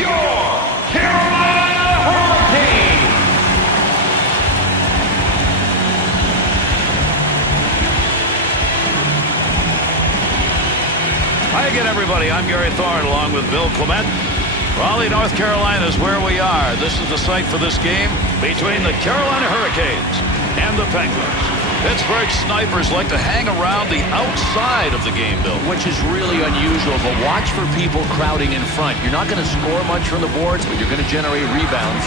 your Carolina Hurricanes. Hi again, everybody. I'm Gary Thorne along with Bill Clement. Raleigh, North Carolina is where we are. This is the site for this game between the Carolina Hurricanes and the Penguins. Pittsburgh snipers like to hang around the outside of the game, Bill. Which is really unusual, but watch for people crowding in front. You're not going to score much from the boards, but you're going to generate rebounds.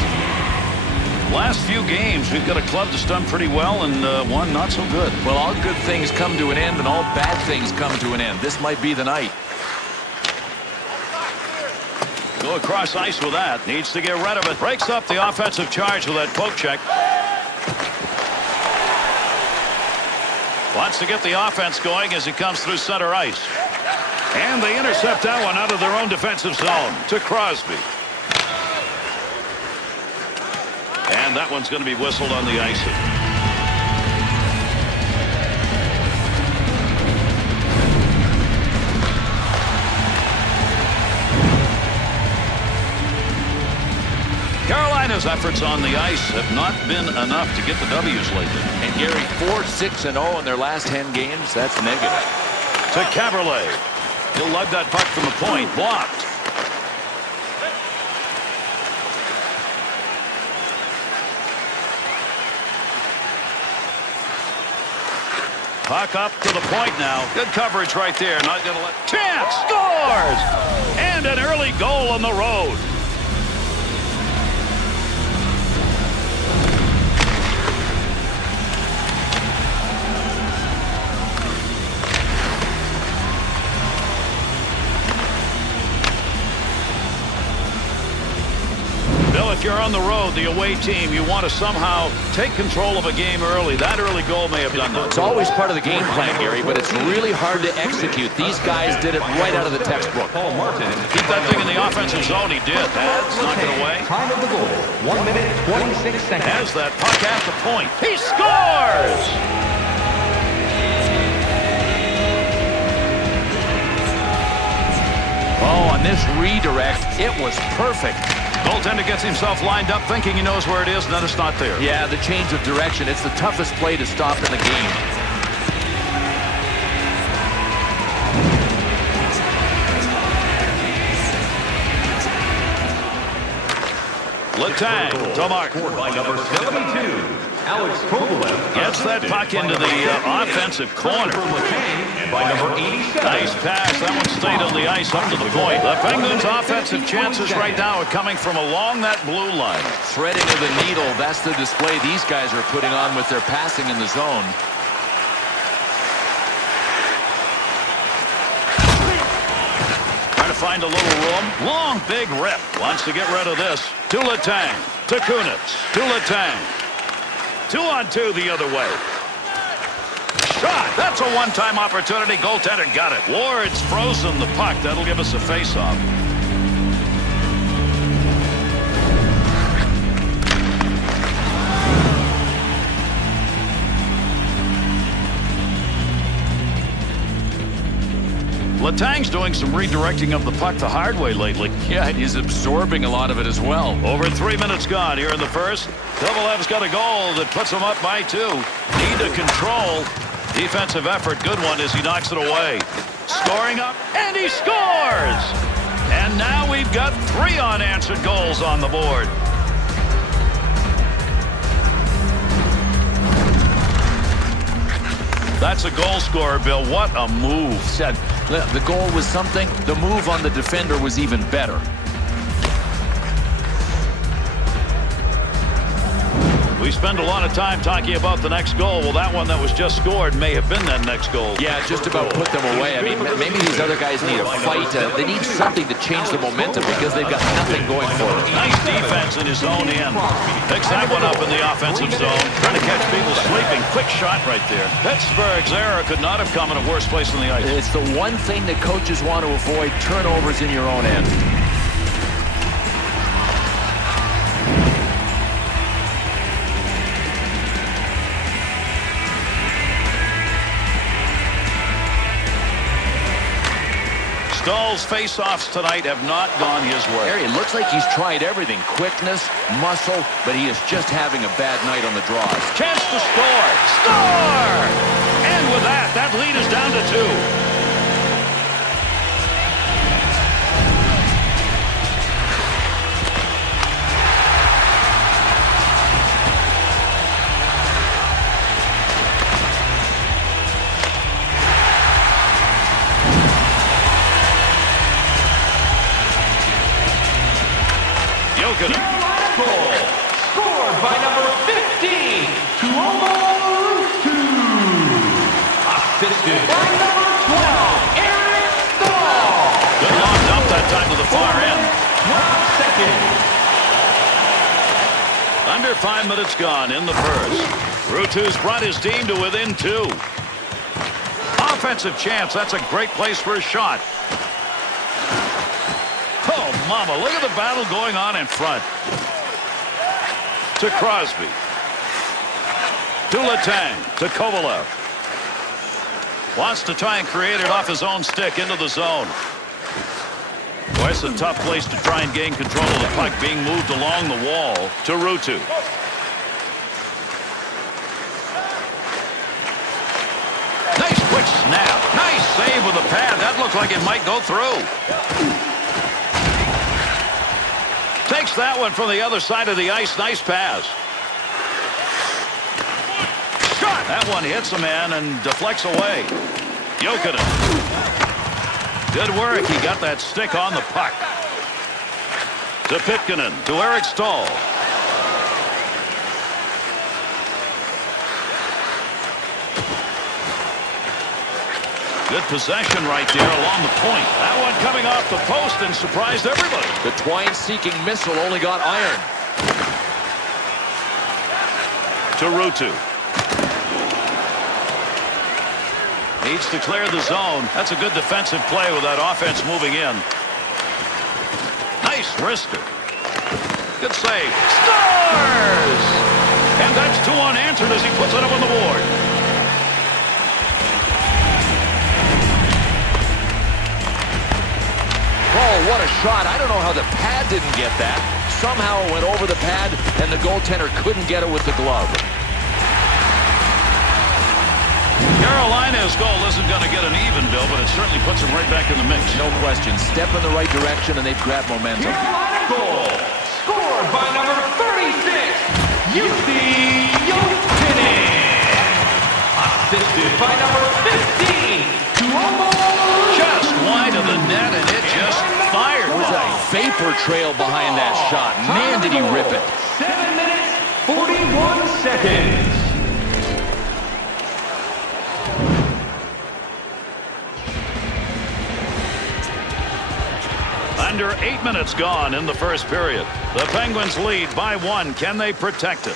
Last few games, we've got a club that's done pretty well and one not so good. Well, all good things come to an end and all bad things come to an end. This might be the night. Go across ice with that. Needs to get rid of it. Breaks up the offensive charge with that poke check. Wants to get the offense going as he comes through center ice. And they intercept that one out of their own defensive zone to Crosby. And that one's going to be whistled on the ice. Carolina's efforts on the ice have not been enough to get the W's lately. And Gary, 4-6-0 in their last 10 games. That's negative. To Caberlet. He'll lug that puck from the point. Blocked. Puck up to the point now. Good coverage right there. Not going to let... Chance scores! And an early goal on the road. If you're on the road, the away team, you want to somehow take control of a game early. That early goal may have done that. It's always part of the game plan, Gary, but it's really hard to execute. These guys did it right out of the textbook. Keep that thing in the offensive zone. He did. That's not going away. Time of the goal, 1 minute, 26 seconds. Has that puck at the point. He scores! Oh, on this redirect, it was perfect. Goaltender gets himself lined up thinking he knows where it is, and then it's not there. Yeah, the change of direction. It's the toughest play to stop in the game. Letang to Martin. Scored by number 72. Alex Kovalev Gets that puck into the offensive corner. And by number 87. Nice pass. That one stayed on the ice up to the point. The Penguins' offensive chances right now are coming from along that blue line. Threading of the needle. That's the display these guys are putting on with their passing in the zone. Trying to find a little room. Long, big rip. Wants to get rid of this. To Letang. To Kunitz. To Letang. 2-on-2 the other way. Shot. That's a one-time opportunity. Goaltender got it. Ward's frozen the puck. That'll give us a face-off. Letang's doing some redirecting of the puck the hard way lately. Yeah, and he's absorbing a lot of it as well. Over 3 minutes gone here in the first. Kovalev's got a goal that puts him up by 2. Need to control. Defensive effort. Good one as he knocks it away. Scoring up, and he scores! And now we've got 3 unanswered goals on the board. That's a goal scorer, Bill. What a move. Said the goal was something. The move on the defender was even better. We spend a lot of time talking about the next goal. Well, that one that was just scored may have been that next goal. Yeah, just about put them away. I mean, maybe these other guys need a fight. They need something to change the momentum because they've got nothing going for them. Nice defense in his own end. Picks that one up in the offensive zone. Trying to catch people sleeping. Quick shot right there. Pittsburgh's error could not have come in a worse place than the ice. It's the one thing that coaches want to avoid, turnovers in your own end. Stone Stahl's face-offs tonight have not gone his way. It looks like he's tried everything. Quickness, muscle, but he is just having a bad night on the draws. Chance to score. Score! And with that, that lead is down to 2. Goal. Scored by number 15, Tuomo. Assisted by number 12, Eric Stahl. Good long dump that time to the far end. 12 seconds. Under 5 minutes gone in the first. Ruutu's brought his team to within 2. Offensive chance. That's a great place for a shot. Oh, mama, look at the battle going on in front. To Crosby. To Letang. To Kovalev. Wants to try and create it off his own stick into the zone. Boy, it's a tough place to try and gain control of the puck being moved along the wall to Ruutu. Nice quick snap. Nice save with the pad. That looked like it might go through. Takes that one from the other side of the ice. Nice pass. Shot! That one hits a man and deflects away. Jokinen. Good work. He got that stick on the puck. To Pitkanen. To Eric Stahl. Good possession right there along the point. That one coming off the post and surprised everybody. The Twine-seeking missile only got iron. To Ruutu. Needs to clear the zone. That's a good defensive play with that offense moving in. Nice wrister. Good save. Scores! And that's 2 unanswered as he puts it up on the board. Oh, what a shot. I don't know how the pad didn't get that. Somehow it went over the pad, and the goaltender couldn't get it with the glove. Carolina's goal isn't going to get an even, Bill, but it certainly puts them right back in the mix. No question. Step in the right direction, and they've grabbed momentum. Carolina goal. Scored by number 36, Jokinen. Assisted by number 15, Tuomo. Just wide of the net, and it just fired. There was a vapor trail behind that shot. Man, did he rip it. 7 minutes, 41 seconds. Under 8 minutes gone in the first period. The Penguins lead by 1. Can they protect it?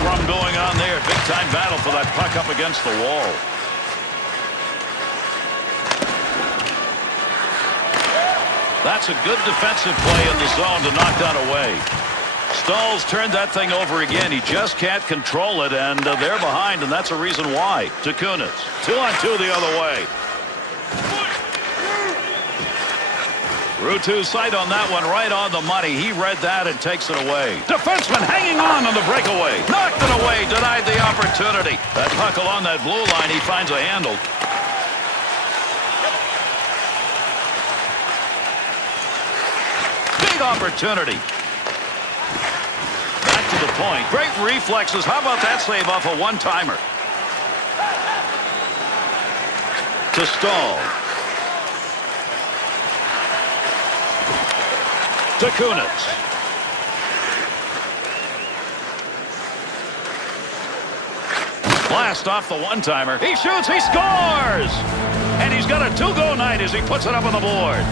Scrum going on there. Big time battle for that puck up against the wall. That's a good defensive play in the zone to knock that away. Stahl's turned that thing over again. He just can't control it, and they're behind, and that's a reason why. To Kunitz. 2-on-2 the other way. Ruutu's sight on that one right on the money. He read that and takes it away. Defenseman hanging on the breakaway. Knocked it away. Denied the opportunity. That puck along that blue line, he finds a handle. Big opportunity. Back to the point. Great reflexes. How about that save off a one-timer? To Stahl. To Kunitz. Blast off the one-timer. He shoots. He scores! And he's got a 2-goal night as he puts it up on the board.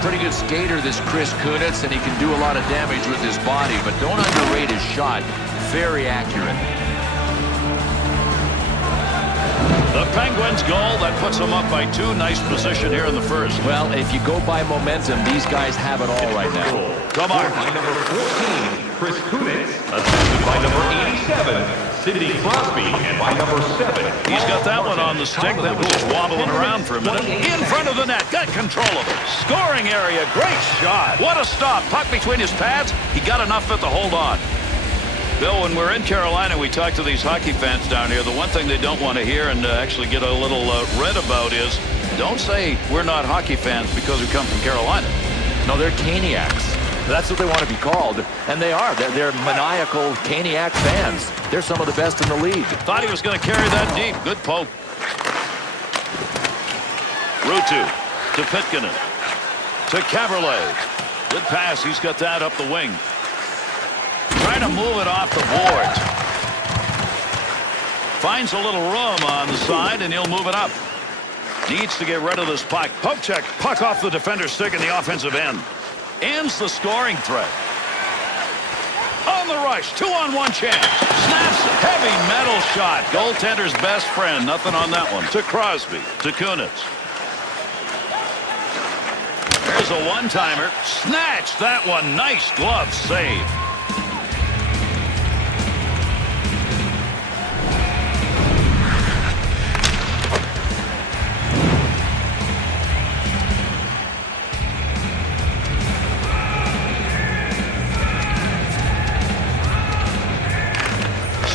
Pretty good skater, this Chris Kunitz, and he can do a lot of damage with his body, but don't underrate his shot. Very accurate. The Penguins goal, that puts them up by 2. Nice position here in the first. Well, if you go by momentum, these guys have it all right now. Come on. By number 14, Chris Kunitz, assisted by number 87, Sidney Crosby, and by number 7. He's got that one on the stick. That was just wobbling around for a minute. In front of the net. Got control of it. Scoring area. Great shot. What a stop. Puck between his pads. He got enough of it to hold on. Bill, when we're in Carolina, we talk to these hockey fans down here. The one thing they don't want to hear and actually get a little read about is don't say we're not hockey fans because we come from Carolina. No, they're Caniacs. That's what they want to be called. And they are. They're maniacal Caniac fans. They're some of the best in the league. Thought he was going to carry that deep. Good poke. Ruutu to Pitkanen. To Caberlet. Good pass. He's got that up the wing. Trying to move it off the boards. Finds a little room on the side, and he'll move it up. Needs to get rid of this puck. Poke check. Puck off the defender's stick in the offensive end. Ends the scoring threat. On the rush. 2-on-1 chance. Snaps. Heavy metal shot. Goaltender's best friend. Nothing on that one. To Crosby. To Kunitz. There's a one-timer. Snatched that one. Nice glove save.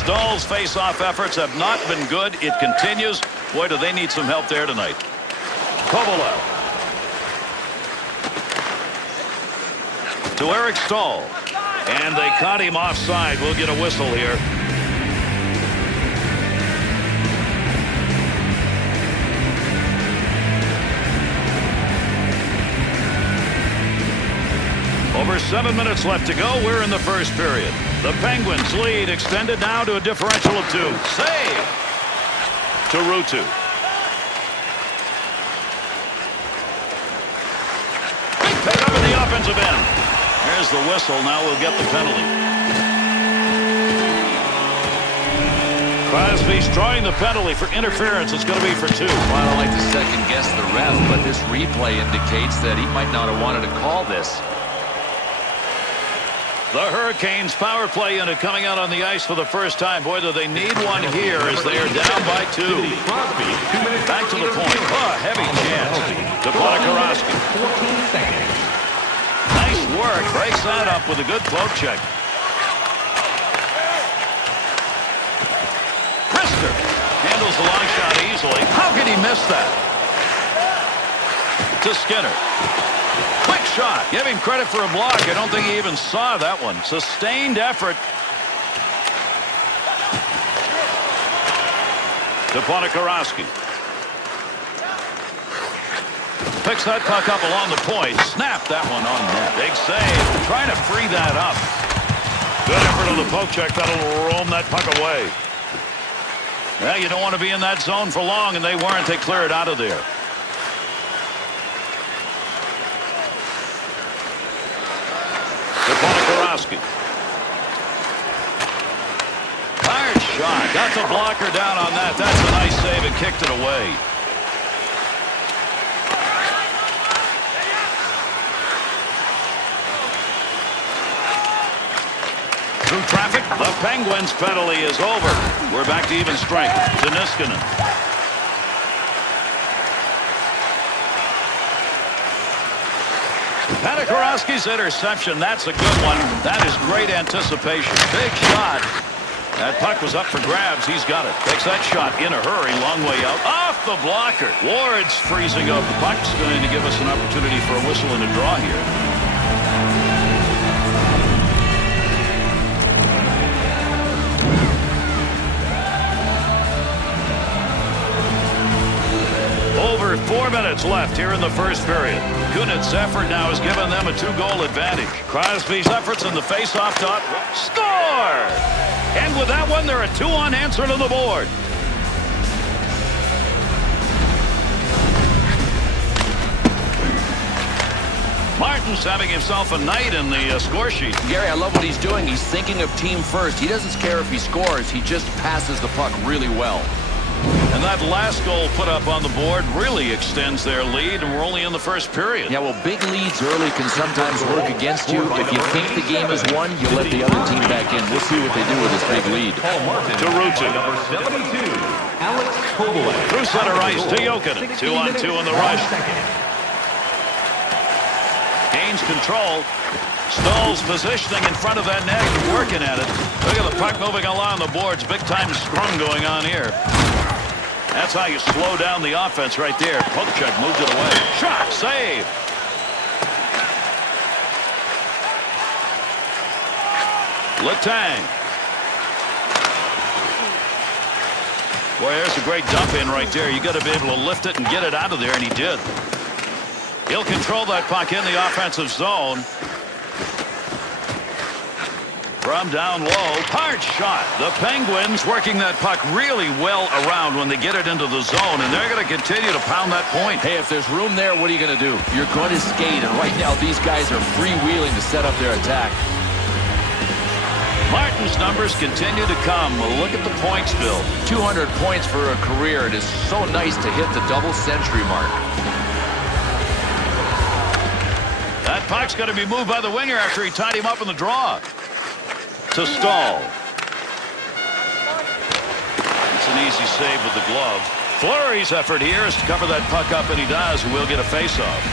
Stahl's face-off efforts have not been good. It continues. Boy, do they need some help there tonight. Kovalev. To Eric Stahl. And they caught him offside. We'll get a whistle here. Over 7 minutes left to go. We're in the first period. The Penguins lead extended now to a differential of 2. Save to Ruutu. Big pick up in the offensive end. There's the whistle. Now we'll get the penalty. Crosby's drawing the penalty for interference. It's going to be for 2. Well, I don't like to second guess the ref, but this replay indicates that he might not have wanted to call this. The Hurricanes power play unit coming out on the ice for the first time. Boy, do they need one here as they are down by 2. Back to the point. Oh, heavy chance. To Ponikarovsky. 14 seconds. Nice work. Breaks that up with a good poke check. Krister handles the long shot easily. How could he miss that? To Skinner. Quick shot. Give him credit for a block. I don't think he even saw that one. Sustained effort. To Ponikarovsky. Picks that puck up along the point. Snapped that one on net. Big save. Trying to free that up. Good effort on the poke check. That'll roam that puck away. Yeah, you don't want to be in that zone for long, and they weren't. They cleared out of there. To Ponikarovsky. Hard shot. Got the blocker down on that. That's a nice save and kicked it away. Through traffic, the Penguins' penalty is over. We're back to even strength. To Niskanen. Ponikarovsky's interception, that's a good one. That is great anticipation. Big shot. That puck was up for grabs. He's got it. Takes that shot in a hurry. Long way out. Off the blocker. Ward's freezing up. The puck's going to give us an opportunity for a whistle and a draw here. Over 4 minutes left here in the first period. Kunitz's effort now has given them a 2-goal advantage. Crosby's efforts in the face-off dot. Score! And with that one, there are 2 unanswered on the board. Martin's having himself a night in the score sheet. Gary, I love what he's doing. He's thinking of team first. He doesn't care if he scores. He just passes the puck really well. And that last goal put up on the board really extends their lead, and we're only in the first period. Yeah, well, big leads early can sometimes work against you. If you think the game is won, you let the other team back in. We'll see what they do with this big lead. To Rutu. Number 72, Alex Kovalev. Through center ice to Jokinen. 2-on-2 in the rush. Gains control. Stoll's positioning in front of that net, working at it. Look at the puck moving along the boards. Big time scrum going on here. That's how you slow down the offense right there. Poke check moved it away. Shot, save. Letang. Boy, there's a great dump in right there. You got to be able to lift it and get it out of there, and he did. He'll control that puck in the offensive zone. From down low, hard shot. The Penguins working that puck really well around when they get it into the zone, and they're going to continue to pound that point. Hey, if there's room there, what are you going to do? You're going to skate, and right now these guys are freewheeling to set up their attack. Martin's numbers continue to come. Look at the points, Bill. 200 points for a career. It is so nice to hit the double-century mark. That puck's going to be moved by the winger after he tied him up in the draw. To Stahl. It's an easy save with the glove. Fleury's effort here is to cover that puck up, and he does. We'll get a face-off.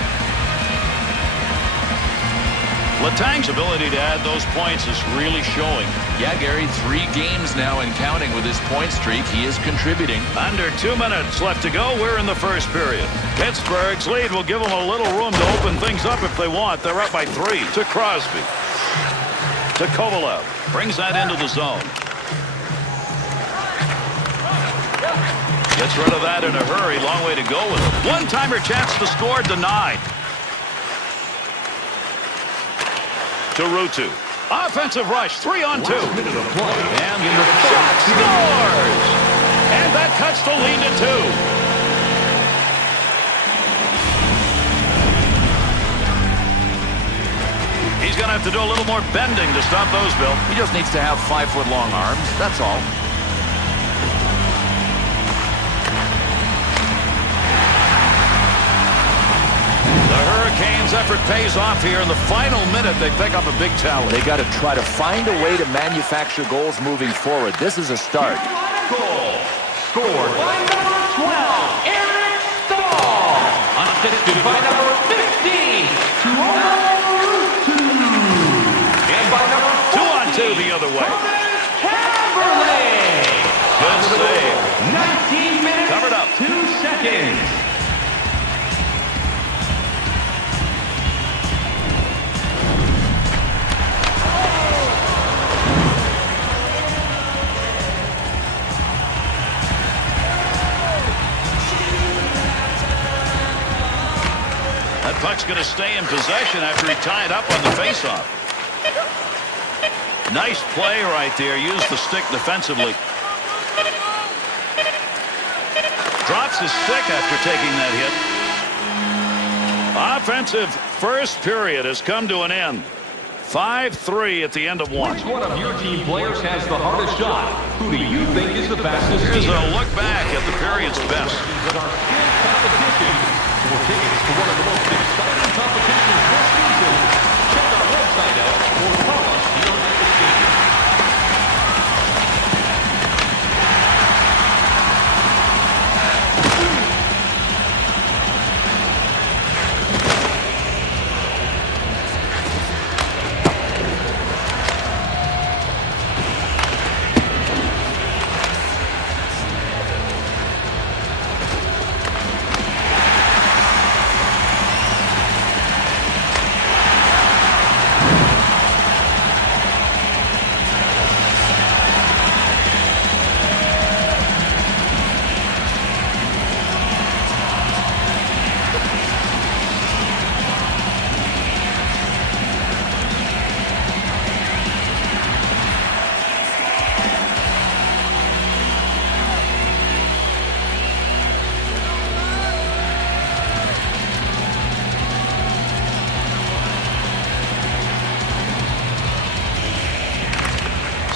Letang's ability to add those points is really showing. Yeah, Gary, 3 games now and counting with his point streak. He is contributing. Under 2 minutes left to go. We're in the first period. Pittsburgh's lead will give them a little room to open things up if they want. They're up by 3 to Crosby. To Kovalev. Brings that into the zone. Gets rid of that in a hurry. Long way to go with it. One-timer chance to score denied. To Rutu. Offensive rush. 3-on-2. And the shot scores. And that cuts the lead to 2. He's going to have to do a little more bending to stop those, Bill. He just needs to have 5-foot-long arms. That's all. The Hurricanes' effort pays off here. In the final minute, they pick up a big tally. They got to try to find a way to manufacture goals moving forward. This is a start. Goal scored by number 12, Eric Stahl. Assisted by number 15, by number 2-on-2 the other way. Good save. 19 minutes. Covered up. 2 seconds. That puck's going to stay in possession after he tied up on the faceoff. Nice play right there. Use the stick defensively. Drops his stick after taking that hit. Offensive first period has come to an end. 5-3 at the end of one. Which one of your team players has the hardest shot? Who do you think is the fastest? Here's a look back at the period's best. With our skill competition, for tickets to one of the most exciting competitions this season, check our website out or call us here at the stadium.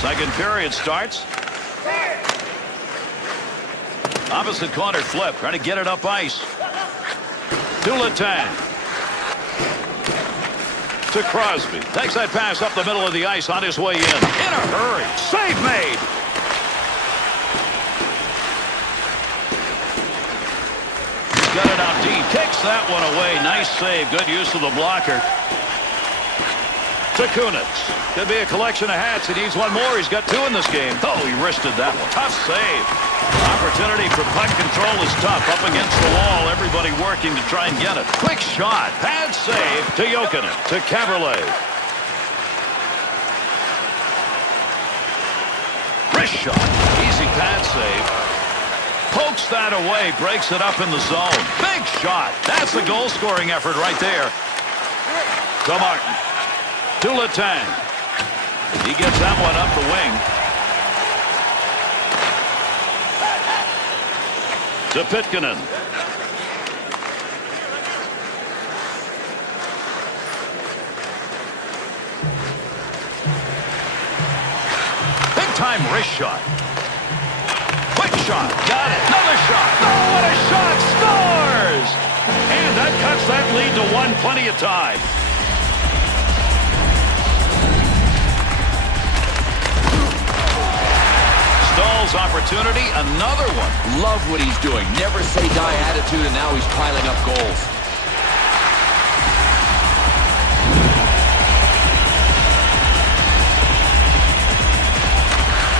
Second period starts. Opposite corner flip. Trying to get it up ice. To Letang. To Crosby. Takes that pass up the middle of the ice on his way in. In a hurry. Save made. Got it out deep. Kicks that one away. Nice save. Good use of the blocker. To Kunitz. Could be a collection of hats. He needs one more. He's got two in this game. Oh, he wristed that one. Tough save. Opportunity for puck control is tough. Up against the wall. Everybody working to try and get it. Quick shot. Pad save to Jokinen. To Caberlet. Wrist shot. Easy pad save. Pokes that away. Breaks it up in the zone. Big shot. That's a goal-scoring effort right there. To Martin. To Letang. He gets that one up the wing. To Pitkanen. Big-time wrist shot. Quick shot. Got it. Another shot. Oh, what a shot. Scores! And that cuts that lead to one plenty of time. Stahl's opportunity, another one. Love what he's doing. Never say die attitude, and now he's piling up goals.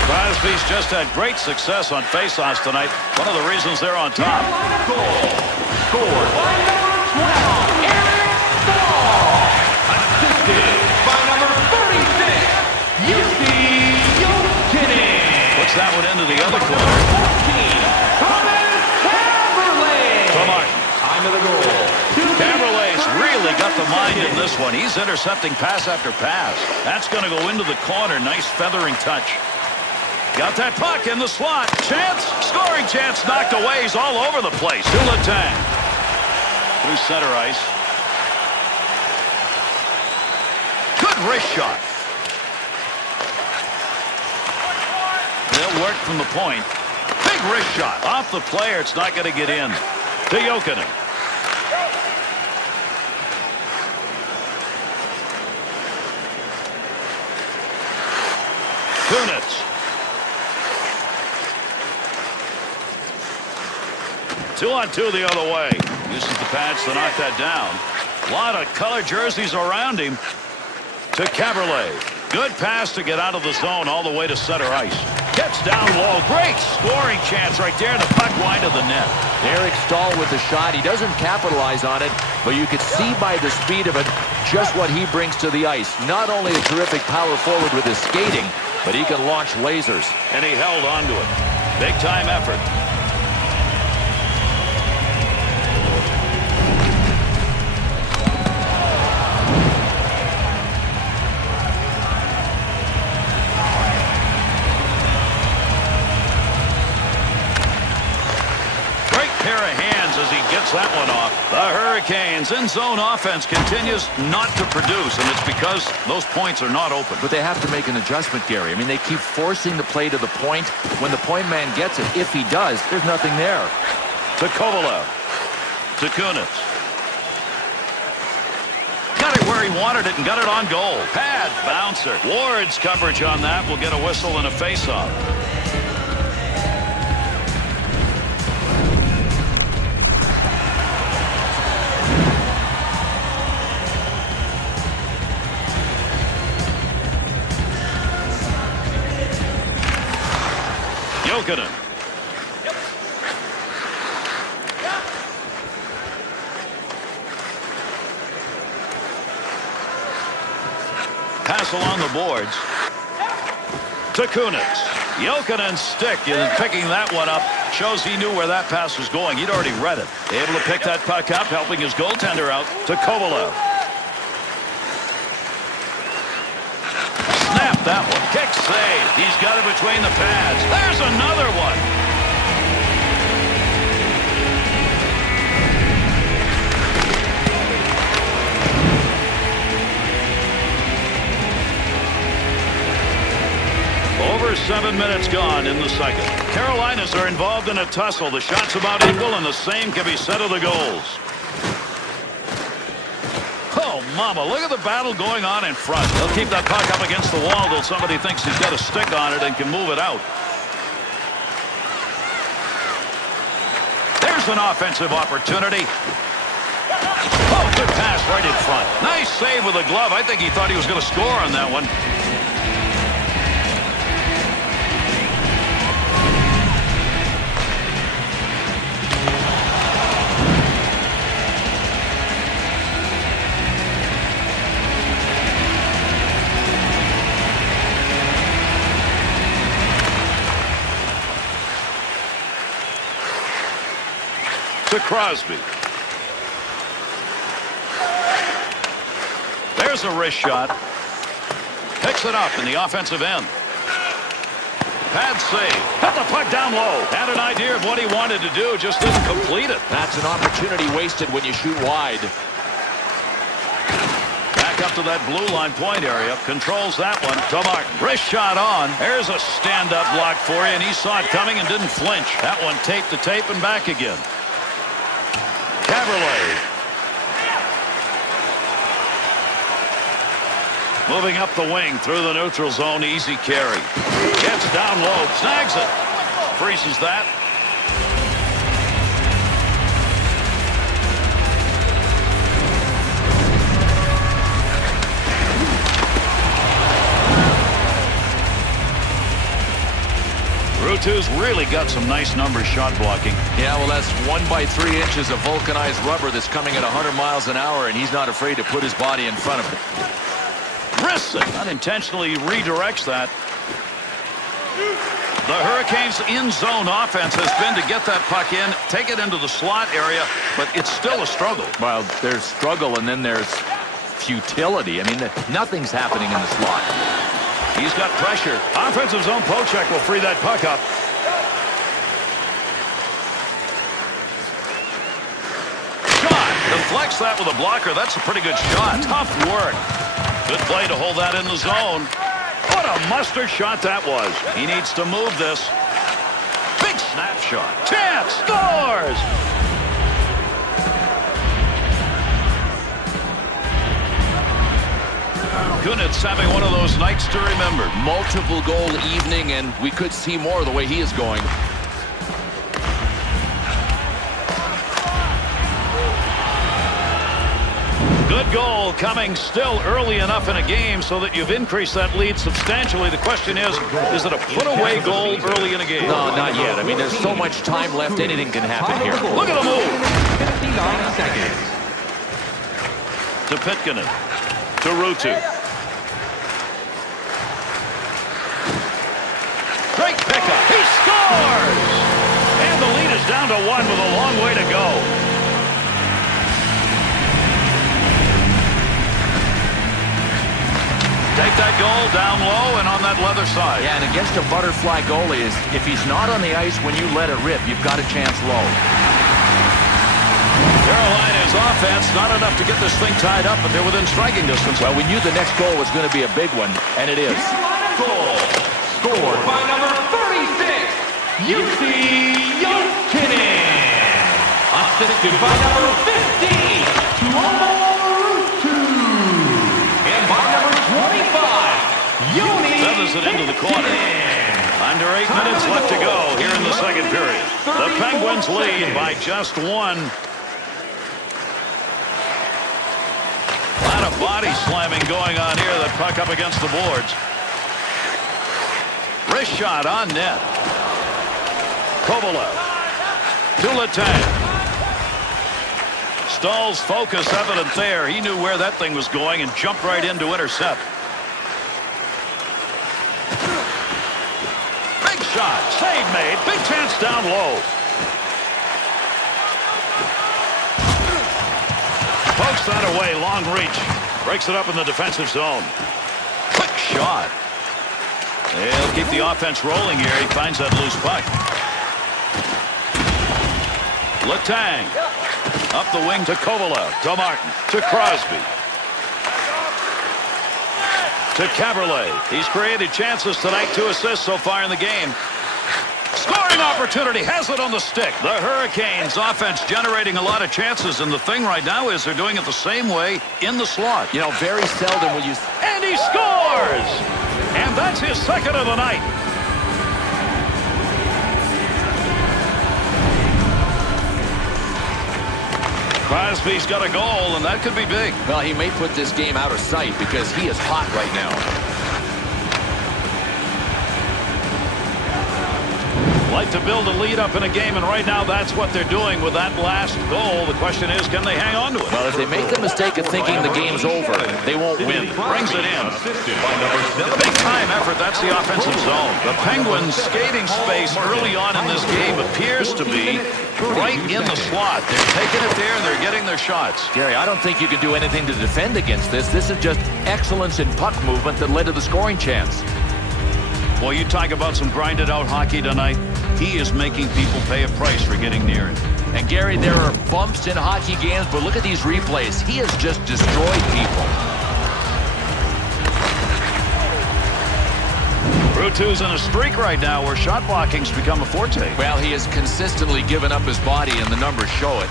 Crosby's just had great success on faceoffs tonight. One of the reasons they're on top. Goal. Scored by number 12, Eric Stahl. Assisted by number 36, UC Jokinen. Puts that one into the other corner. 14, Thomas Caberlet. To Martin. Time of the goal. Caberlet's really got the mind in this one. He's intercepting pass after pass. That's going to go into the corner. Nice feathering touch. Got that puck in the slot. Chance. Scoring chance knocked away. He's all over the place. To Letang. Through center ice. Good wrist shot. They'll work from the point. Big wrist shot. Off the player. It's not going to get in. To Jokinen. Kunitz. 2-on-2 the other way. Uses the pads to knock that down. A lot of colored jerseys around him. To Caberlet. Good pass to get out of the zone all the way to center ice. Gets down low. Great scoring chance right there. The puck wide of the net. Eric Stahl with the shot. He doesn't capitalize on it, but you could see by the speed of it just what he brings to the ice. Not only a terrific power forward with his skating, but he can launch lasers. And he held on to it. Big time effort. That one off. The Hurricanes in zone offense continues not to produce, and it's because those points are not open. But they have to make an adjustment, Gary. I mean, they keep forcing the play to the point. When the point man gets it, if he does, there's nothing there. To Kovalev. To Kunitz. Got it where he wanted it and got it on goal. Pad bouncer. Ward's coverage on that will get a whistle and a faceoff. Jokinen. Pass along the boards. To Kunitz. Jokinen's stick and picking that one up shows he knew where that pass was going. He'd already read it. Able to pick that puck up, helping his goaltender out. To Kovalev. Snap that one. Kick save. He's got it between the pads. There's another one. Under 7 minutes gone in the second. Carolinas are involved in a tussle. The shots about equal, and the same can be said of the goals. Oh, mama, look at the battle going on in front. They'll keep that puck up against the wall till somebody thinks he's got a stick on it and can move it out. There's an offensive opportunity. Oh, good pass right in front. Nice save with a glove. I think he thought he was going to score on that one. To Crosby. There's a wrist shot. Picks it up in the offensive end. Pad save. Put the puck down low. Had an idea of what he wanted to do, just didn't complete it. That's an opportunity wasted when you shoot wide. Back up to that blue line point area. Controls that one. To Martin. Wrist shot on. There's a stand-up block for you, and he saw it coming and didn't flinch. That one tape to tape and back again. Caberlet. Moving up the wing through the neutral zone. Easy carry. Gets down low. Snags it. Freezes that. Ruutu's really got some nice numbers shot blocking. Yeah, well, that's 1 by 3 inches of vulcanized rubber that's coming at 100 miles an hour, and he's not afraid to put his body in front of it. Risks it. Unintentionally redirects that. The Hurricanes' in-zone offense has been to get that puck in, take it into the slot area, but it's still a struggle. Well, there's struggle, and then there's futility. I mean, nothing's happening in the slot. He's got pressure. Offensive zone poke check will free that puck up. Shot. Deflects that with a blocker. That's a pretty good shot. Tough work. Good play to hold that in the zone. What a mustard shot that was. He needs to move this. Big snapshot. Chance. Scores. Kunitz having one of those nights to remember. Multiple goal evening, and we could see more the way he is going. Good goal coming still early enough in a game so that you've increased that lead substantially. The question is it a put-away goal early in a game? No, not yet. I mean, there's so much time left, anything can happen here. Look at the move. 59 seconds. To Pitkanen. To Ruutu. Great pickup. He scores! And the lead is down to 1 with a long way to go. Take that goal down low and on that leather side. Yeah, and against a butterfly goalie, is if he's not on the ice when you let it rip, you've got a chance low. Carolina's offense, not enough to get this thing tied up, but they're within striking distance. Well, we knew the next goal was going to be a big one, and it is. Goal. Scored by number 36, Jussi Jokinen. Assisted by number 50, Tuomo Ruutu. And by number 25, Joni. Feathers it into the corner. Under 8 minutes left to go here in the second period. The Penguins lead by just 1. A lot of body slamming going on here. That puck up against the boards. Wrist shot on net. Kovalev. To Letang. Stahl's focus evident there. He knew where that thing was going and jumped right in to intercept. Big shot. Save made. Big chance down low. Pokes that away. Long reach. Breaks it up in the defensive zone. Quick shot. They'll keep the offense rolling here. He finds that loose puck. Letang. Up the wing to Kovalev. To Martin. To Crosby. To Caberlet. He's created chances tonight, 2 assists so far in the game. Scoring opportunity, has it on the stick. The Hurricanes offense generating a lot of chances, and the thing right now is they're doing it the same way in the slot. You know, very seldom will you... And he scores! And that's his second of the night. Crosby's got a goal, and that could be big. Well, he may put this game out of sight because he is hot right now. Like to build a lead up in a game, and right now that's what they're doing with that last goal. The question is, can they hang on to it? Well, if they make the mistake of thinking the game's over, they won't win. Brings it in. The big-time effort, that's the offensive zone. The Penguins' skating space early on in this game appears to be right in the slot. They're taking it there, and they're getting their shots. Gary, I don't think you can do anything to defend against this. This is just excellence in puck movement that led to the scoring chance. Well, you talk about some grinded-out hockey tonight. He is making people pay a price for getting near it. And, Gary, there are bumps in hockey games, but look at these replays. He has just destroyed people. Ruutu's in a streak right now where shot blocking's become a forte. Well, he has consistently given up his body, and the numbers show it.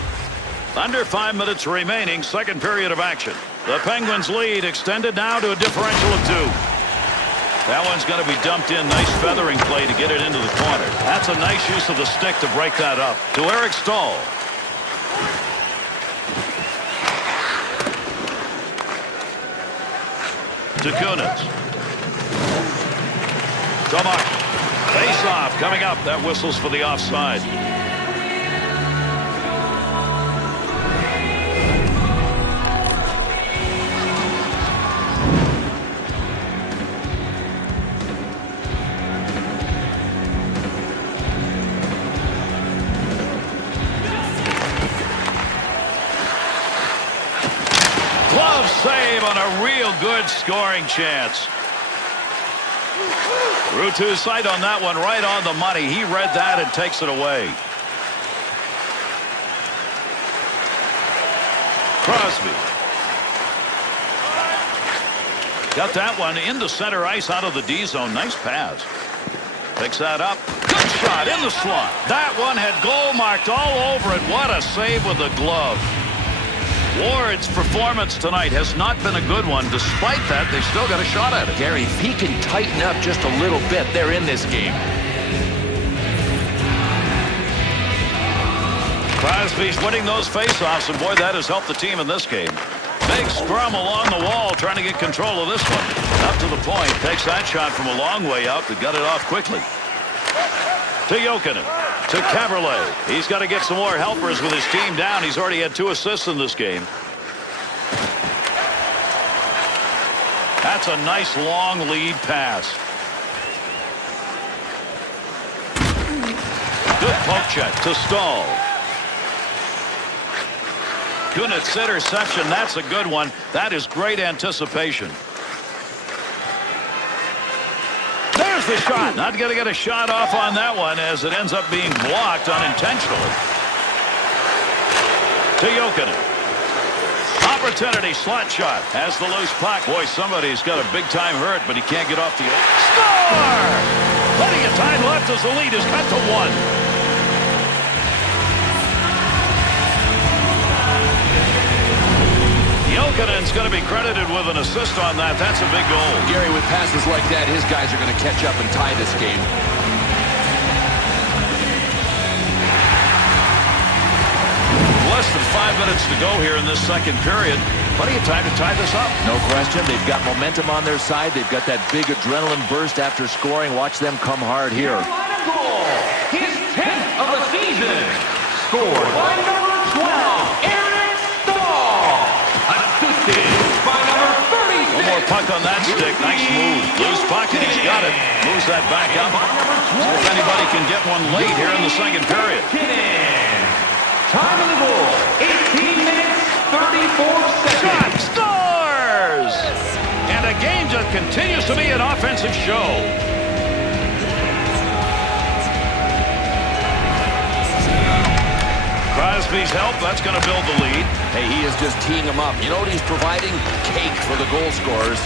Under 5 minutes remaining, second period of action. The Penguins lead extended now to a differential of 2. That one's going to be dumped in. Nice feathering play to get it into the corner. That's a nice use of the stick to break that up. To Eric Stahl. To Kunitz. Tomak. Face off coming up. That whistles for the offside. Save on a real good scoring chance. Ruutu's sight on that one right on the money. He read that and takes it away. Crosby. Got that one into center ice out of the D zone. Nice pass. Picks that up. Good shot in the slot. That one had goal marked all over it. What a save with the glove. Ward's performance tonight has not been a good one. Despite that, they still got a shot at it. Gary, if he can tighten up just a little bit, they're in this game. Crosby's winning those faceoffs, and boy, that has helped the team in this game. Big scrum along the wall, trying to get control of this one. Up to the point, takes that shot from a long way out, but got it off quickly. To Jokinen. To Caberlet. He's got to get some more helpers with his team down. He's already had 2 assists in this game. That's a nice long lead pass. Good poke check to Stahl. Kunitz interception. That's a good one. That is great anticipation. There's the shot. Not going to get a shot off on that one as it ends up being blocked unintentionally. To Jokinen. Opportunity slot shot. Has the loose puck. Boy, somebody's got a big-time hurt, but he can't get off the... Score! Plenty of time left as the lead is cut to 1. Jokinen's going to be credited with an assist on that. That's a big goal. Gary, with passes like that, his guys are going to catch up and tie this game. Less than 5 minutes to go here in this second period. Plenty of time to tie this up. No question. They've got momentum on their side. They've got that big adrenaline burst after scoring. Watch them come hard here. Goal. His 10th of the season. Scored by number 12, Eric Stahl. Assisted by number 36. One more puck on that stick. Nice move. Loose puck, and he's got it. Moves that back up. See if anybody can get one late here in the second period. Time of the goal, 18 minutes, 34 seconds. Shot scores! And a game just continues to be an offensive show. Crosby's help, that's going to build the lead. Hey, he is just teeing them up. You know what he's providing? Cake for the goal scorers.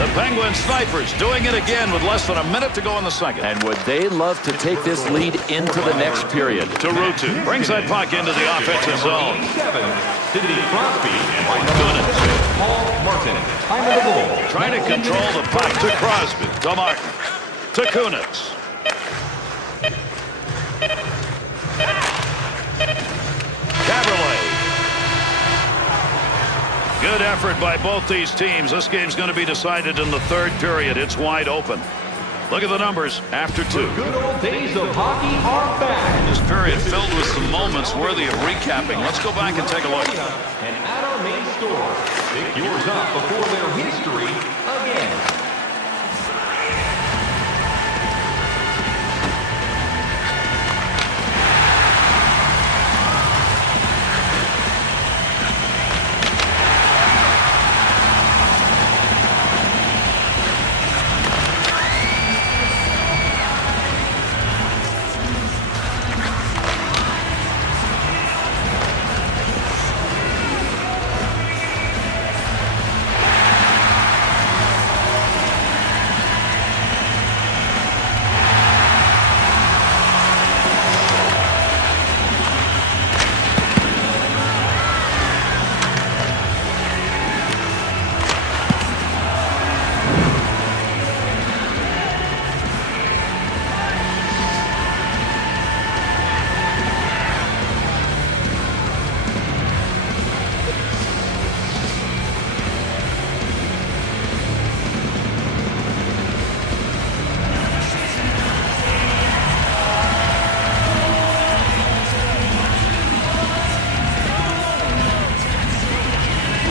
The Penguin snipers doing it again with less than a minute to go in the second. And would they love to take this lead into the next period? Tarutu brings that puck into the offensive zone. Sidney Crosby by Paul Martin. Time of the goal. Trying to control the puck to Crosby. To Martin. To Kunitz. Caberlet. Good effort by both these teams. This game's going to be decided in the third period. It's wide open. Look at the numbers after two. The good old days of hockey are back. This period filled with some moments worthy of recapping. Let's go back and take a look. And at our main store, pick yours up before their history again.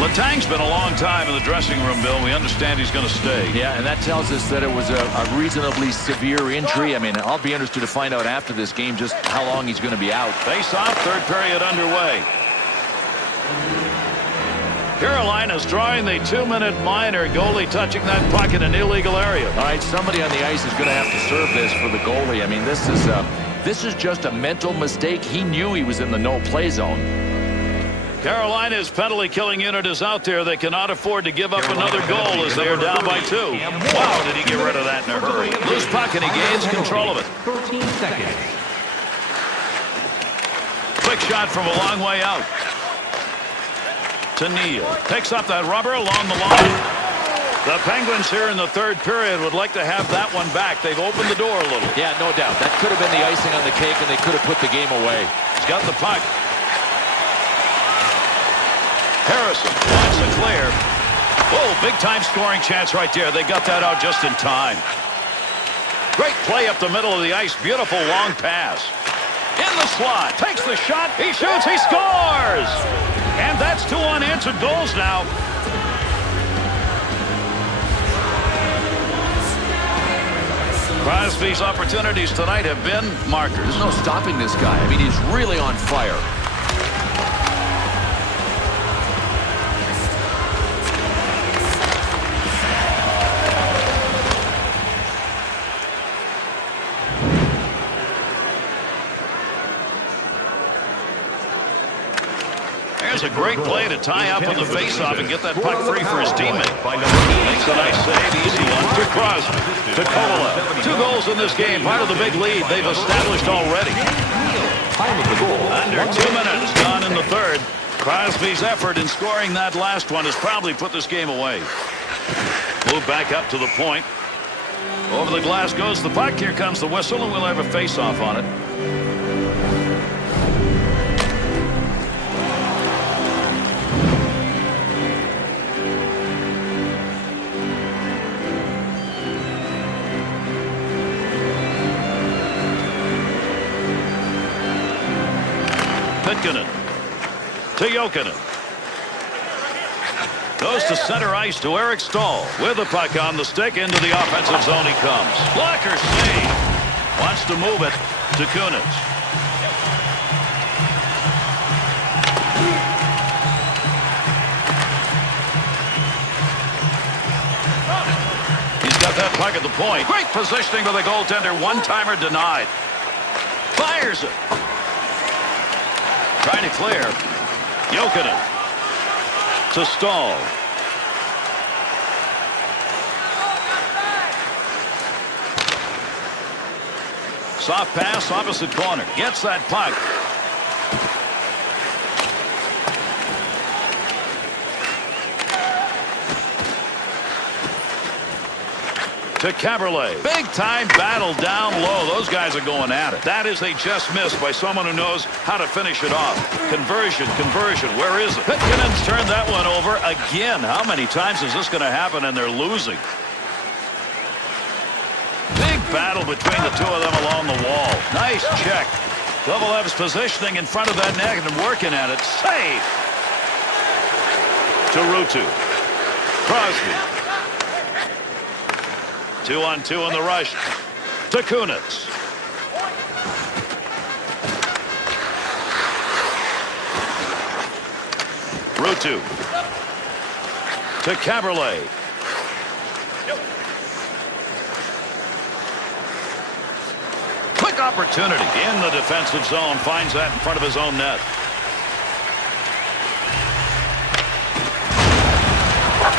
Letang's been a long time in the dressing room, Bill. We understand he's going to stay. Yeah, and that tells us that it was a reasonably severe injury. I mean, I'll be interested to find out after this game just how long he's going to be out. Face off, third period underway. Carolina's drawing the 2-minute minor. Goalie touching that puck in an illegal area. All right, somebody on the ice is going to have to serve this for the goalie. I mean, this is just a mental mistake. He knew he was in the no-play zone. Carolina's penalty-killing unit is out there. They cannot afford to give up another goal as they are down by 2. Wow, did he get rid of that in a hurry. Loose puck, and he gains control of it. 13 seconds. Quick shot from a long way out. To Neal. Picks up that rubber along the line. The Penguins here in the third period would like to have that one back. They've opened the door a little. Yeah, no doubt. That could have been the icing on the cake, and they could have put the game away. He's got the puck. Harrison wants to clear. Oh, big-time scoring chance right there. They got that out just in time. Great play up the middle of the ice. Beautiful long pass. In the slot. Takes the shot. He shoots. He scores. And that's 2 unanswered goals now. Crosby's opportunities tonight have been markers. There's no stopping this guy. I mean, he's really on fire. There's a great play to tie up on the faceoff and get that puck free for his teammate. Makes a nice save, easy one to Crosby. To Kovalev. 2 goals in this game, part of the big lead they've established already. Under 2 minutes gone in the third. Crosby's effort in scoring that last one has probably put this game away. Move back up to the point. Over the glass goes the puck. Here comes the whistle, and we'll have a face-off on it. To Jokinen. Goes to center ice to Eric Stahl. With the puck on the stick, into the offensive zone he comes. Blocker save. Wants to move it to Kunitz. He's got that puck at the point. Great positioning by the goaltender. One-timer denied. Fires it. Trying to clear. Jokinen to Stahl. Soft pass, opposite corner. Gets that puck. To Caberlet. Big time battle down low. Those guys are going at it. That is a just miss by someone who knows how to finish it off. Conversion. Where is it? Pitkinen's turned that one over again. How many times is this going to happen and they're losing? Big battle between the two of them along the wall. Nice check. Kovalev's positioning in front of that net and working at it. Save. To Ruutu. Crosby. 2-on-2 in the rush. To Kunitz. Ruutu. To Caberlet. Quick opportunity in the defensive zone. Finds that in front of his own net.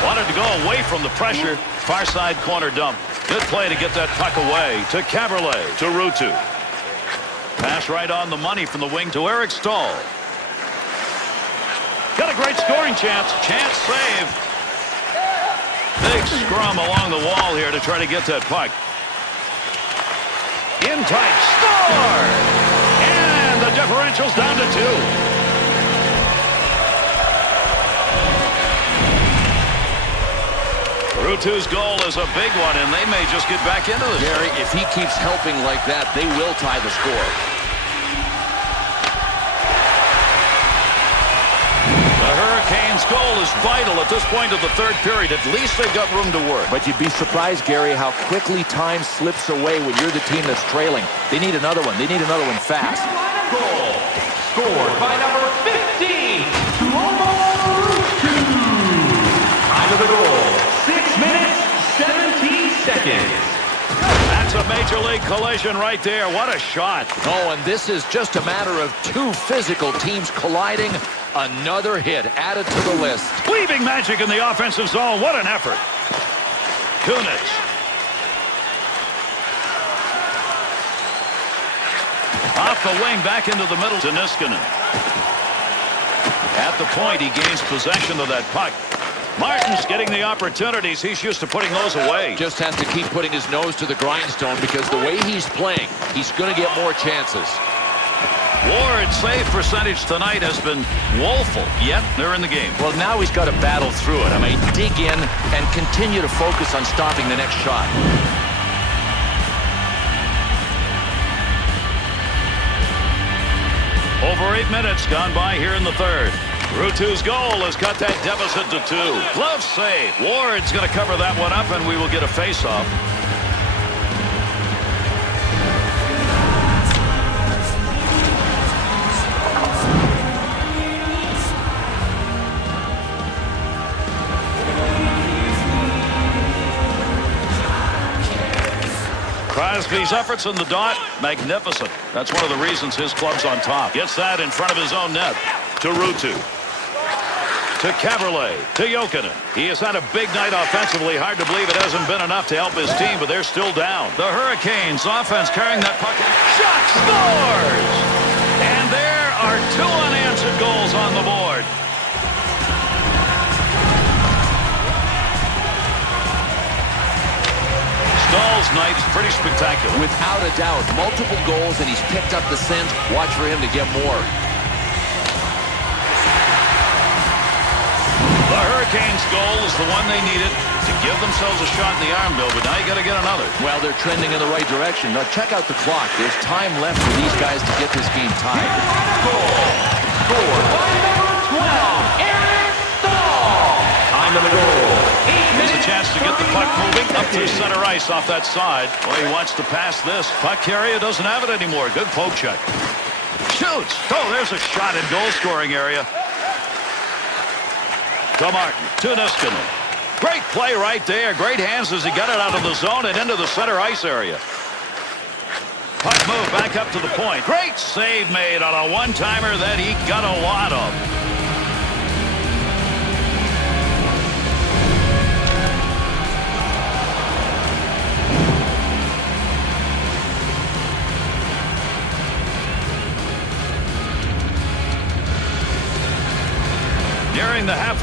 Wanted to go away from the pressure. Far side corner dump. Good play to get that puck away. To Caberlet. To Ruutu. Pass right on the money from the wing to Eric Stahl. Got a great scoring chance. Chance save. Big scrum along the wall here to try to get that puck. In tight. Score! And the differential's down to 2. Ruutu's goal is a big one, and they may just get back into this. Gary, if he keeps helping like that, they will tie the score. The Hurricanes' goal is vital at this point of the third period. At least they've got room to work. But you'd be surprised, Gary, how quickly time slips away when you're the team that's trailing. They need another one. They need another one fast. Goal scored by number 15, Time of the goal, 6 minutes, 17 seconds. That's a major league collision right there. What a shot. Oh, and this is just a matter of two physical teams colliding. Another hit added to the list. Weaving magic in the offensive zone. What an effort. Kunitz. Off the wing, back into the middle to Niskanen. At the point, he gains possession of that puck. Martin's getting the opportunities. He's used to putting those away. Just has to keep putting his nose to the grindstone because the way he's playing, he's going to get more chances. Ward's save percentage tonight has been woeful, yet they're in the game. Well, now he's got to battle through it. I mean, dig in and continue to focus on stopping the next shot. Over 8 minutes gone by here in the third. Ruutu's goal has cut that deficit to 2. Glove save. Ward's going to cover that one up, and we will get a face-off. Crosby's efforts in the dot, magnificent. That's one of the reasons his club's on top. Gets that in front of his own net. To Ruutu. To Caberlet. To Jokinen. He has had a big night offensively. Hard to believe it hasn't been enough to help his team, but they're still down. The Hurricanes offense carrying that puck. Shot scores! And there are 2 unanswered goals on the board. Stahl's night is pretty spectacular. Without a doubt, multiple goals, and he's picked up the scent. Watch for him to get more. The Hurricanes' goal is the one they needed to give themselves a shot in the arm, Bill, but now you got to get another. Well, they're trending in the right direction. Now, check out the clock. There's time left for these guys to get this game tied. Goal scored by number 12, Eric Stahl. Time of the goal, 8 Here's a minutes, chance to get the puck moving up to 30 center ice off that side. Well, he wants to pass this. Puck carrier doesn't have it anymore. Good poke check. Shoots. Oh, there's a shot in goal-scoring area. To Martin. To Niskanen. Great play right there. Great hands as he got it out of the zone and into the center ice area. Puck move back up to the point. Great save made on a one-timer that he got a lot of.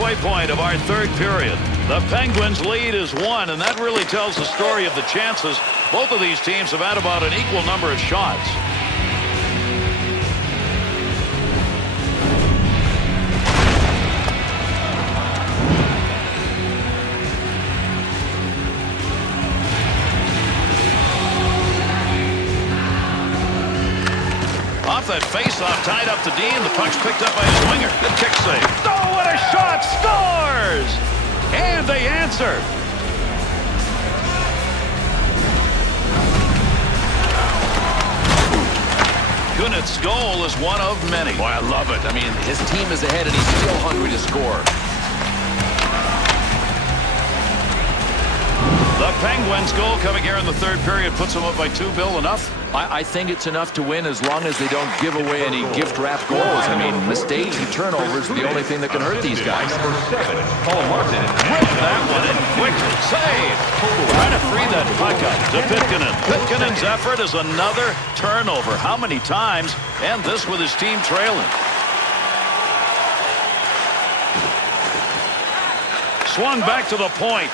halfway point of our third period. The Penguins' lead is 1, and that really tells the story of the chances. Both of these teams have had about an equal number of shots. Off that face-off, tied up to Dean. The puck's picked up by his winger. Good kick save. Oh, what a shot! Scores! And they answer. Kunitz' goal is one of many. Boy, I love it. I mean, his team is ahead, and he's still hungry to score. The Penguins' goal coming here in the third period puts them up by 2. Bill, enough? I think it's enough to win as long as they don't give away any gift-wrapped goals. I mean, mistakes and turnovers are the only thing that can hurt these guys. Number 7, Paul Martin. That one in quickly. Save. Trying to free that puck up to Pitkanen. Pitkanen's effort is another turnover. How many times? And this with his team trailing. Swung back to the point.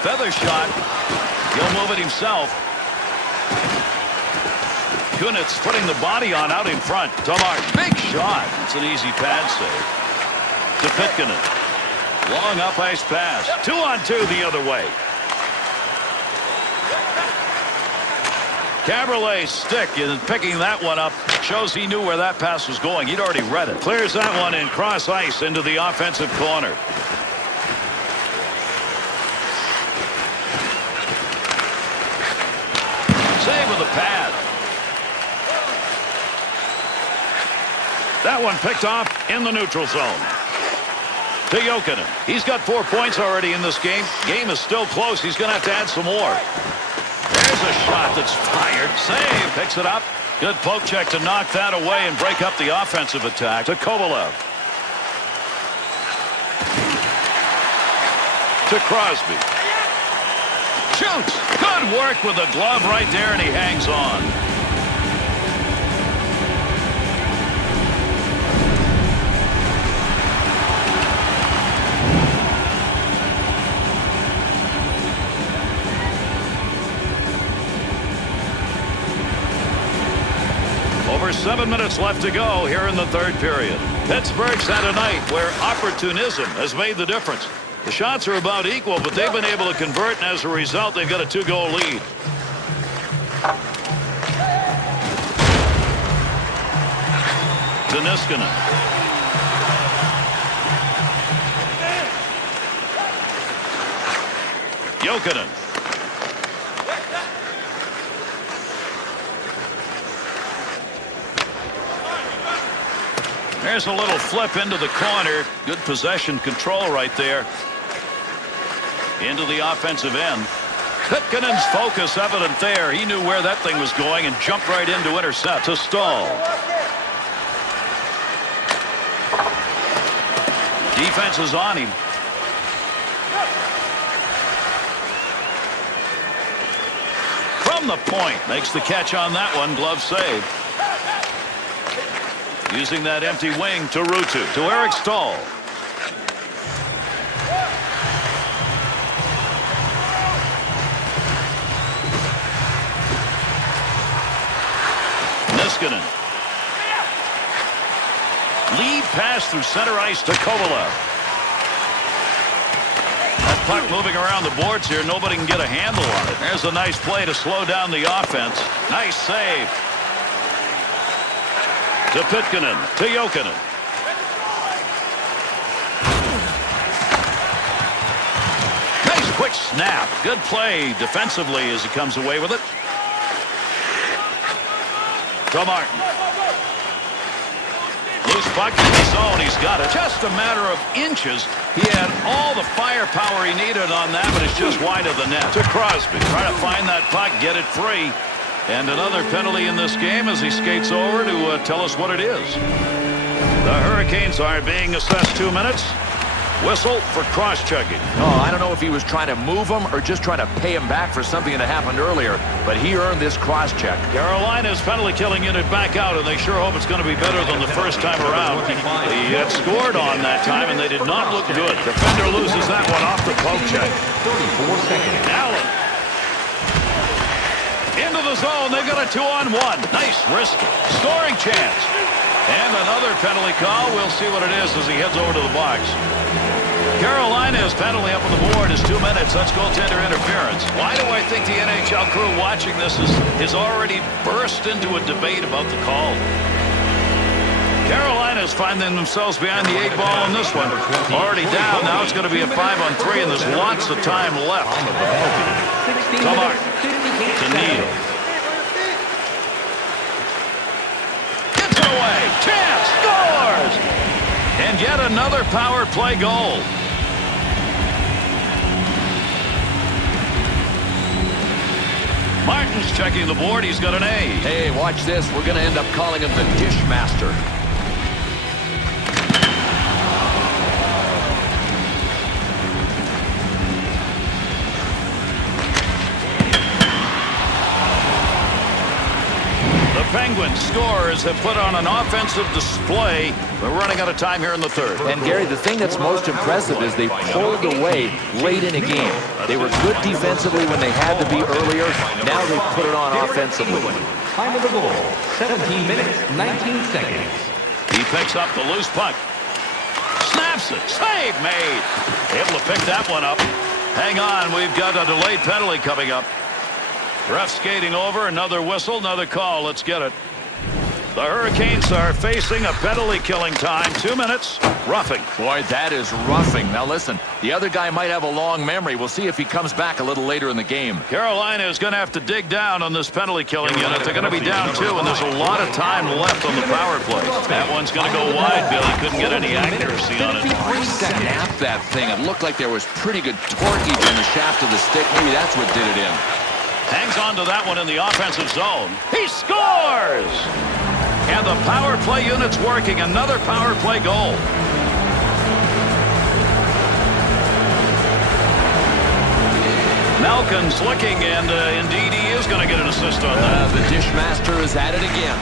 Feather shot. He'll move it himself. Kunitz putting the body on out in front. To Martin. Big shot. It's an easy pad save. To Pitkanen. Long up ice pass. 2-on-2 the other way. Cabriolet's stick in picking that one up shows he knew where that pass was going. He'd already read it. Clears that one in cross ice into the offensive corner. Save with a pad. That one picked off in the neutral zone. To Jokinen. He's got 4 points already in this game. Game is still close. He's going to have to add some more. There's a shot that's fired. Save. Picks it up. Good poke check to knock that away and break up the offensive attack. To Kovalev. To Crosby. Shoots. Good work with the glove right there, and he hangs on. Over 7 minutes left to go here in the third period. Pittsburgh's had a night where opportunism has made the difference. The shots are about equal, but they've been able to convert, and as a result, they've got a 2-goal lead. To Niskanen. Jokinen. There's a little flip into the corner. Good possession control right there. Into the offensive end. Pitkanen's focus evident there. He knew where that thing was going and jumped right in to intercept. To Stahl. Defense is on him. From the point. Makes the catch on that one. Glove save. Using that empty wing to Ruutu. To Eric Stahl. Niskanen. Lead pass through center ice to Kovalev. That puck moving around the boards here. Nobody can get a handle on it. There's a nice play to slow down the offense. Nice save. To Pitkanen. To Jokinen. Nice quick snap. Good play defensively as he comes away with it. To Martin. Loose puck in the zone. He's got it. Just a matter of inches. He had all the firepower he needed on that, but it's just wide of the net. To Crosby. Trying to find that puck, get it free. And another penalty in this game as he skates over to tell us what it is. The Hurricanes are being assessed 2 minutes. Whistle for cross-checking. Oh, I don't know if he was trying to move him or just trying to pay him back for something that happened earlier, but he earned this cross-check. Carolina's penalty-killing unit back out, and they sure hope it's going to be better than the first time around. He had scored on that time, and they did not look good. Defender loses that one off the poke check. 34 seconds. Allen. Into the zone. They've got a 2-on-1. Nice wrist. Scoring chance. And another penalty call. We'll see what it is as he heads over to the box. Carolina's penalty up on the board is 2 minutes. That's goaltender interference. Why do I think the NHL crew watching this is already burst into a debate about the call? Carolina's finding themselves behind the 8 ball in this one. Already down. Now it's going to be a 5-on-3, and there's lots of time left. Come on. To Neal. Gets away. Chance. Scores. And yet another power play goal. Martin's checking the board. He's got an A. Hey, watch this. We're going to end up calling him the dish master. Penguins scorers have put on an offensive display. We're running out of time here in the third. And Gary, the thing that's most impressive is they pulled away late in a game. They were good defensively when they had to be earlier. Now they put it on offensively. Time of the goal, 17 minutes, 19 seconds. He picks up the loose puck. Snaps it. Save made. Able to pick that one up. Hang on. We've got a delayed penalty coming up. Ref skating over, another whistle, another call. Let's get it. The Hurricanes are facing a penalty-killing time. 2 minutes, roughing. Boy, that is roughing. Now listen, the other guy might have a long memory. We'll see if he comes back a little later in the game. Carolina is going to have to dig down on this penalty-killing unit. They're going to be down 2, and there's a lot of time left on the power play. That one's going to go wide, Bill. He couldn't get any accuracy on it. Snap that thing. It looked like there was pretty good torquage in the shaft of the stick. Maybe that's what did it in. Hangs on to that one in the offensive zone. He scores! And the power play unit's working. Another power play goal. Malkin's looking, and indeed he is going to get an assist on that. The dish master is at it again.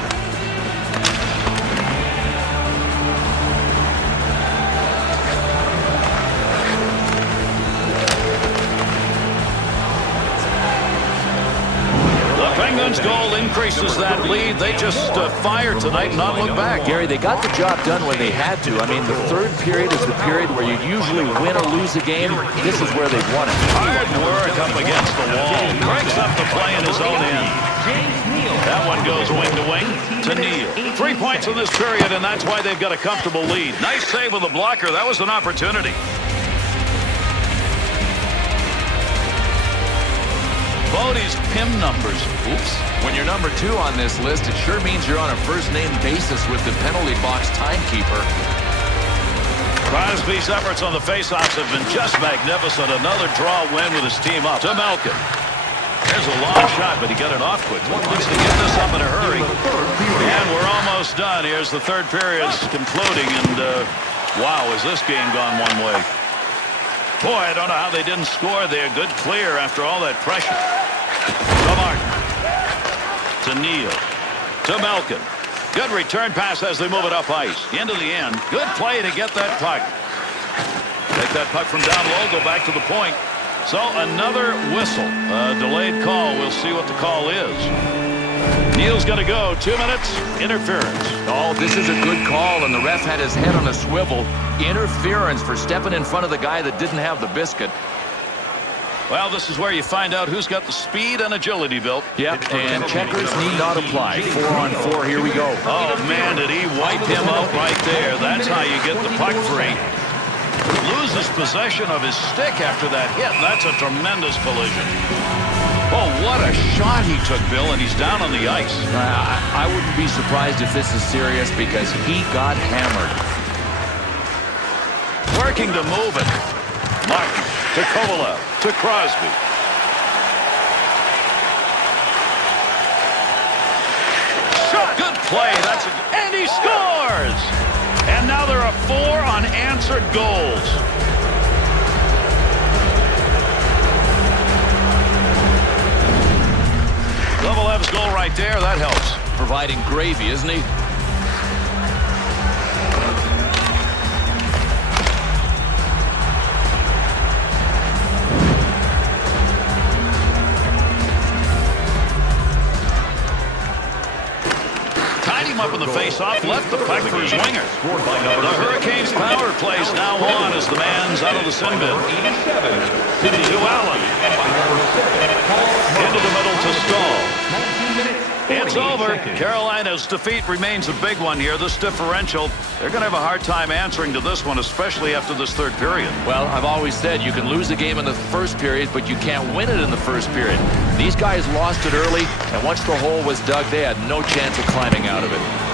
Penguins' goal increases that lead. They just fire tonight and not look back. Gary, they got the job done when they had to. I mean, the third period is the period where you usually win or lose a game. This is where they've won it. Hard work up against the wall. Breaks up the play in his own end. That one goes wing to wing to Neal. 3 points in this period, and that's why they've got a comfortable lead. Nice save with the blocker. That was an opportunity. Bodie's PIM numbers. Oops. When you're number 2 on this list, it sure means you're on a first-name basis with the penalty box timekeeper. Crosby's efforts on the faceoffs have been just magnificent. Another draw win with his team up. To Malkin. There's a long shot, but he got it off quickly. Wants to get this up in a hurry. And we're almost done. Here's the third period concluding, and wow, is this game gone one way. Boy, I don't know how they didn't score there. Good clear after all that pressure. To Martin. To Neal. To Malkin. Good return pass as they move it up ice. Into the end. Good play to get that puck. Take that puck from down low. Go back to the point. So another whistle. A delayed call. We'll see what the call is. Neal's going to go. 2 minutes. Interference. Oh, this is a good call, and the ref had his head on a swivel. Interference for stepping in front of the guy that didn't have the biscuit. Well, this is where you find out who's got the speed and agility, Bill. Yep, and checkers need not apply. 4-on-4, here we go. Oh, man, did he wipe him out right there. That's how you get the puck free. Loses possession of his stick after that hit. That's a tremendous collision. Oh, what a shot he took, Bill, and he's down on the ice. I wouldn't be surprised if this is serious because he got hammered. Working to move it. Martin to Kovalev to Crosby. Shot. Good play. And he scores. And now there are 4 unanswered goals. there. That helps. Providing gravy, isn't he? Tied him up in the face-off, left the puck for his winger. The Hurricanes' power plays now on as the man's out of the sin bin. To Allen. Into the middle to Stahl. It's over. Carolina's defeat remains a big one here. This differential, they're going to have a hard time answering to this one, especially after this third period. Well, I've always said you can lose a game in the first period, but you can't win it in the first period. These guys lost it early, and once the hole was dug, they had no chance of climbing out of it.